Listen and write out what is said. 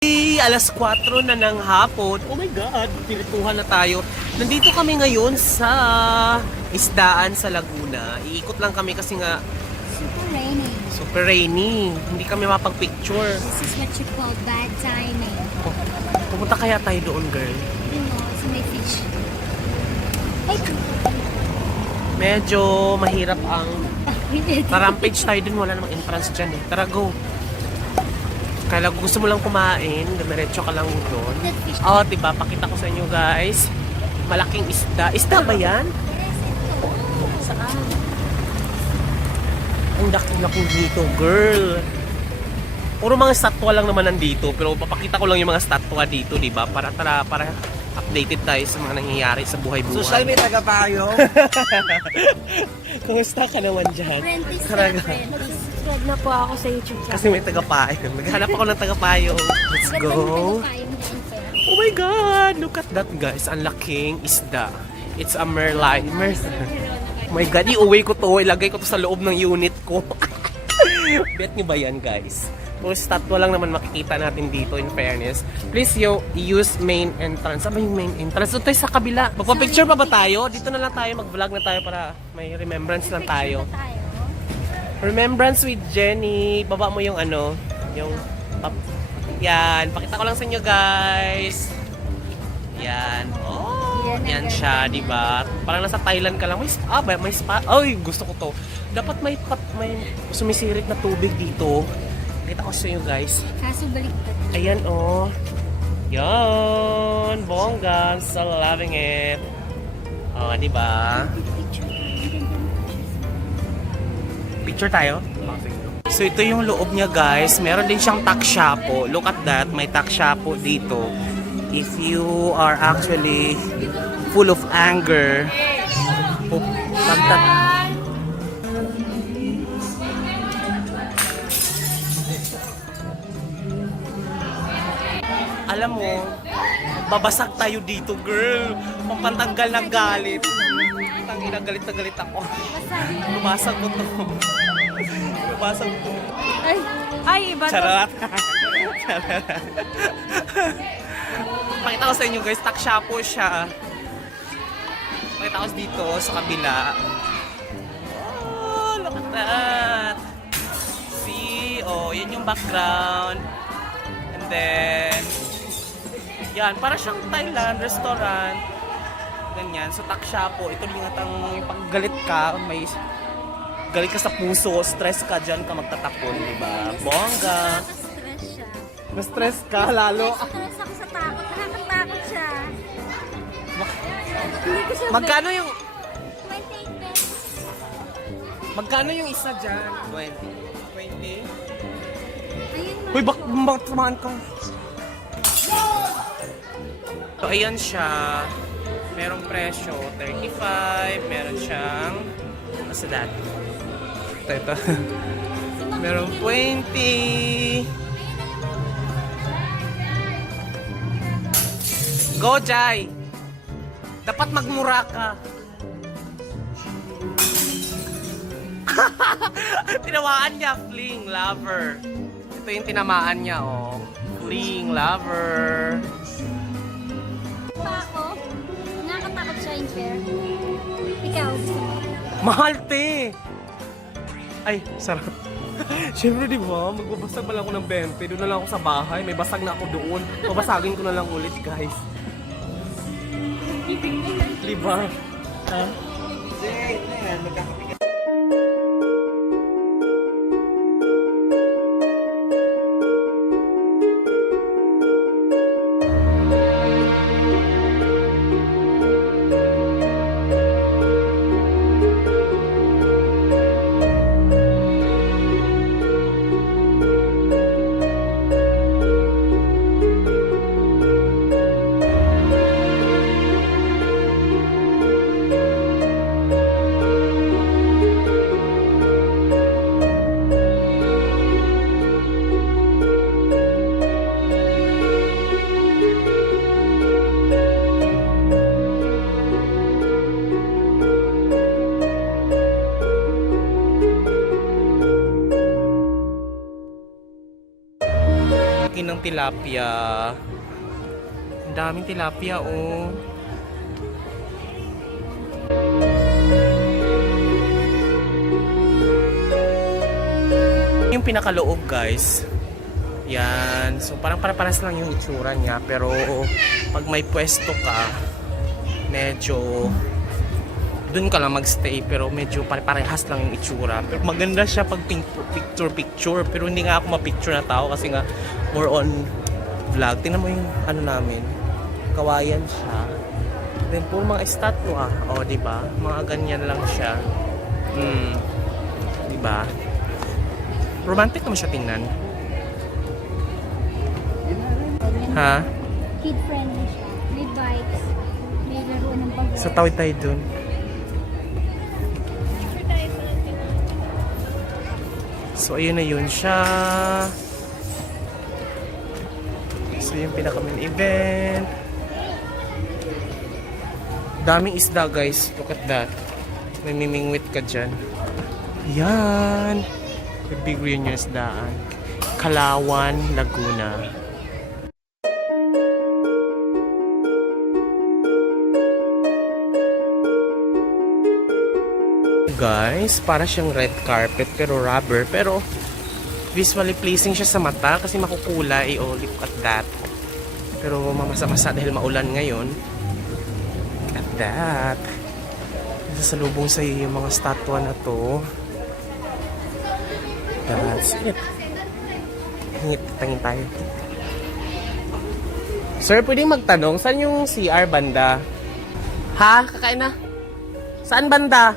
Alas 4 na ng hapon. Oh my God, pinituhan na tayo. Nandito kami ngayon sa isdaan sa Laguna. Iikot lang kami kasi nga Super rainy. super rainy. Hindi kami mapag-picture. This is what you call bad timing. Pupunta kaya tayo doon, girl? You know, so may fish. Ay! Medyo mahirap ang... Rampage tayo dun, wala namang entrance dyan eh. Tara, go. Kaya gusto mo lang kumain, dumiretso ka lang doon. Oh, diba? Pakita ko sa inyo, guys. Malaking isda. Isda ba yan? Saan? Ang laki na po dito, girl. Puro mga statwa lang naman nandito. Pero papakita ko lang yung mga statwa dito, diba? Para updated tayo sa mga nangyayari sa buhay-buhay. Social media taga-payo. Kumusta ka naman dyan? Apprentice na Talaga. apprentice. Subscribe na po ako sa YouTube channel. Kasi may tagapayo. Naghanap ako ng tagapayo. Let's go. Oh my God! Look at that, guys. Ang laking isda. It's a merlion. Oh my God, iuwi ko to. Ilagay ko to sa loob ng unit ko. Bet nyo ba yan, guys? Puro statwa lang naman makikita natin dito, in fairness. Please, use main entrance. Ano yung main entrance? Doon tayo sa kabila. Magpa-picture pa ba tayo? Dito na lang tayo. Mag-vlog na tayo para may remembrance lang tayo. Remembrance with Jenny. Baba mo yung ano, yung yan. Pakita ko lang sa inyo, guys. Yan. Oh, yan siya, di ba? Parang nasa Thailand ka lang. May spa. Ay, gusto ko to. Dapat may sumisirit na tubig dito. Pakita ko sa inyo, guys. Kaso baliktad. Ayan, oh. Yan. Bongga. So loving it. Oh, di ba? Picture tayo? So ito yung loob niya, guys. Meron din siyang tuck shapo. Look at that. May tuck shapo dito. If you are actually full of anger, alam mo, babasag tayo dito, girl. Pampantanggal ng galit. Tangina, galit na galit ako. Babasag ko to. Babasag ko. Ay, iba to. Charot. Pakita ko sa inyo, guys. Takshapo siya. Pakita ko dito sa kabila. Oh, look at that. See? Oh, yan yung background. And then, yan. Para siyang Thailand restaurant. Ganyan. So, takshapo. Ito yung pag galit ka, may galit ka sa puso, stress ka dyan ka magtatapon, diba? Bongga. Stress siya. Na-stress ka lalo. Stress ako sa takot. Nakakatakot siya. Hindi ko siya Magkano yung 28 pesos. magkano yung isa dyan? 20. 20? Ayun, Uy, bakit tumaan ka? So, ayan siya. Merong presyo, 35. Meron siyang, what's that? Ito. Merong 20. Go, Jai! Dapat magmura ka. Tinawaan niya, fling lover. Ito yung tinamaan niya, oh. Fling lover. pa ako. Nakakatakot siya in fair. Ikaw, gusto mo? Mahal, te! Ay, sarap. Siyempre, di ba? Magbabasag pa lang ako ng 20. Doon na lang ako sa bahay. May basag na ako doon. Babasagin ko na lang ulit, guys. Di ba? Ha? Magkakapit. lalaki ng tilapia. Ang daming tilapia, oh. Yung pinakaloob, guys. Yan. So, parang para-paras lang yung itsura niya. Pero, pag may pwesto ka, medyo dun ka lang magstay. Pero, medyo pare-parehas lang yung itsura. Pero, maganda siya pag picture-picture. Pero, hindi nga ako ma-picture na tao kasi nga, more on vlog. Tingnan mo yung ano namin. Kawayan siya. Then, puro mga estatwa. O, diba? Mga ganyan lang siya. Diba? Romantic naman siya tingnan. Ha? Kid-friendly siya. May bikes. May laro ng pag Sa tawid tayo dun. So, ayun na yun siya. So, yung pinaka-main event. Daming isda, guys. Look at that. May mimingwit ka dyan. Yan. Yung big reunion isdaan. Kalawan, Laguna. Guys, para siyang red carpet pero rubber, pero visually pleasing siya sa mata kasi makukulay. Oh, look at that. Pero mamasa-masa dahil maulan ngayon. Look at that. Sasalubong sa iyo yung mga statwa na to. That's it. Tingin tayo. Sir, pwedeng magtanong, saan yung CR banda? Ha? Kakain na? Saan banda?